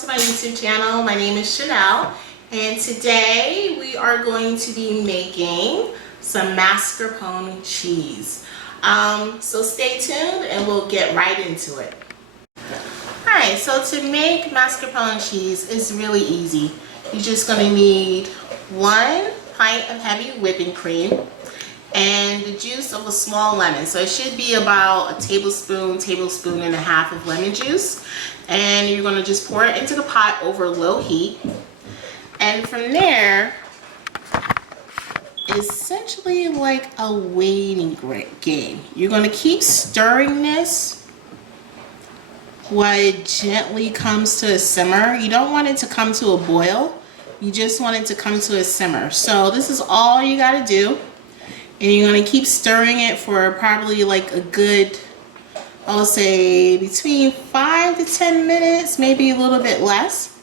to my YouTube channel. My name is Chanel, and today we are going to be making some mascarpone cheese. So stay tuned and we'll get right into it. Alright, so to make mascarpone cheese is really easy. You're just going to need 1 pint of heavy whipping cream and the juice of a small lemon. So it should be about a tablespoon and a half of lemon juice. And you're going to just pour it into the pot over low heat. And from there, essentially like a waiting game. You're going to keep stirring this while it gently comes to a simmer. You don't want it to come to a boil. You just want it to come to a simmer. So this is all you got to do. And you're going to keep stirring it for probably like a good, I'll say between 5 to 10 minutes, maybe a little bit less.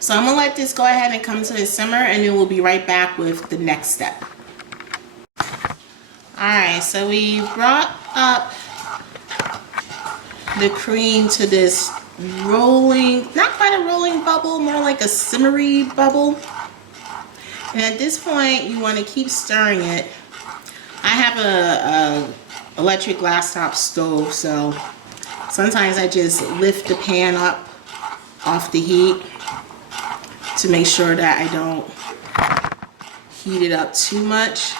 So I'm going to let this go ahead and come to a simmer, and then we'll be right back with the next step. Alright, so we brought up the cream to this rolling, not quite a rolling bubble, more like a simmery bubble. And at this point, you want to keep stirring it. I have a electric glass top stove, so sometimes I just lift the pan up off the heat to make sure that I don't heat it up too much.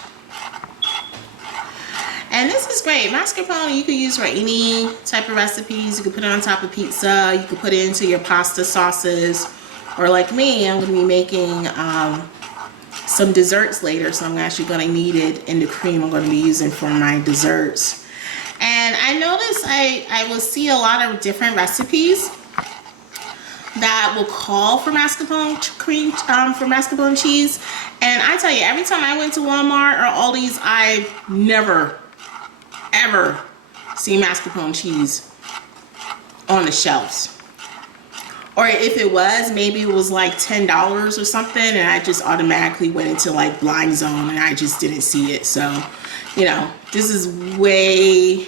And this is great. Mascarpone you can use for any type of recipes. You can put it on top of pizza. You can put it into your pasta sauces. Or like me, I'm going to be making some desserts later, so I'm actually going to need it in the cream I'm going to be using for my desserts. And I noticed I will see a lot of different recipes that will call for mascarpone cream, for mascarpone cheese. And I tell you, every time I went to Walmart or Aldi's, I never ever see mascarpone cheese on the shelves. Or if it was, maybe it was like $10 or something, and I just automatically went into like blind zone and I just didn't see it. So, you know, this is way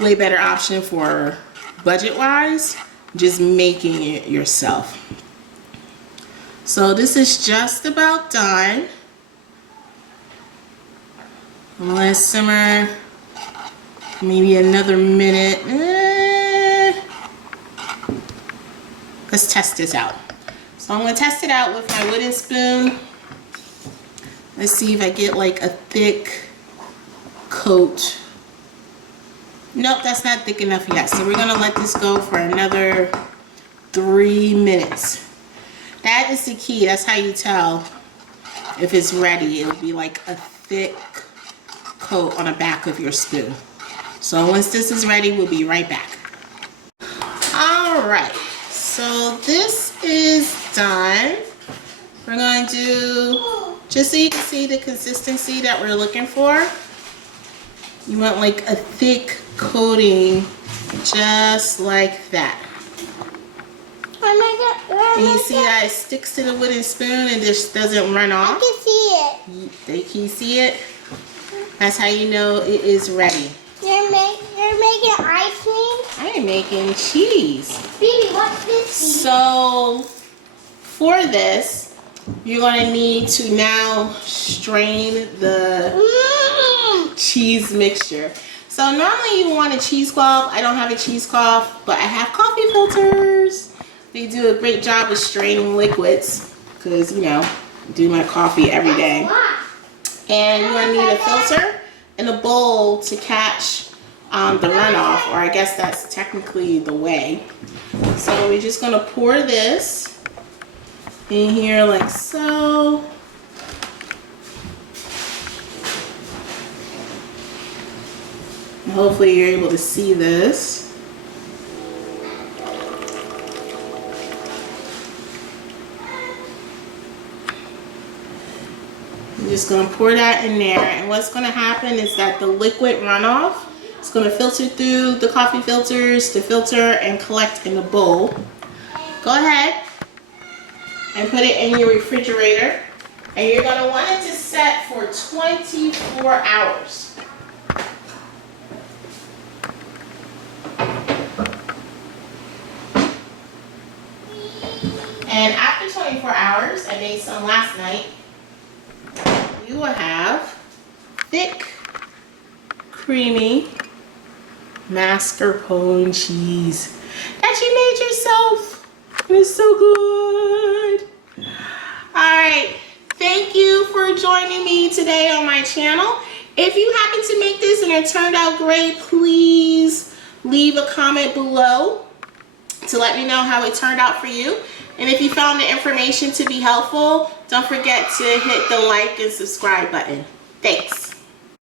better option for budget wise, just making it yourself. So this is just about done. I'm gonna let it simmer maybe another minute. Let's test this out. So I'm going to test it out with my wooden spoon. Let's see if I get like a thick coat. Nope, that's not thick enough yet. So we're going to let this go for another 3 minutes. That is the key. That's how you tell if it's ready. It'll be like a thick coat on the back of your spoon. So once this is ready, we'll be right back. All right. So this is done. We're going to do, just so you can see the consistency that we're looking for, you want like a thick coating, just like that. And you see that it sticks to the wooden spoon and just doesn't run off? I can see it. Can you see it? That's how you know it is ready. You're making ice cream? I am making cheese. Baby, what's this? So for this, you're going to need to now strain the cheese mixture. So normally you want a cheesecloth. I don't have a cheesecloth, but I have coffee filters. They do a great job of straining liquids because, you know, I do my coffee every day. And you're going to need a filter and a bowl to catch the runoff, or I guess that's technically the way. So we're just going to pour this in here like so. And hopefully you're able to see this. I'm just going to pour that in there, and what's going to happen is that the liquid runoff is going to filter through the coffee filters to filter and collect in the bowl. Go ahead and put it in your refrigerator, and you're going to want it to set for 24 hours. hours, I made some last night, you will have thick, creamy mascarpone cheese that you made yourself. It is so good. Alright, thank you for joining me today on my channel. If you happen to make this and it turned out great, please leave a comment below to let me know how it turned out for you. And if you found the information to be helpful, don't forget to hit the like and subscribe button. Thanks.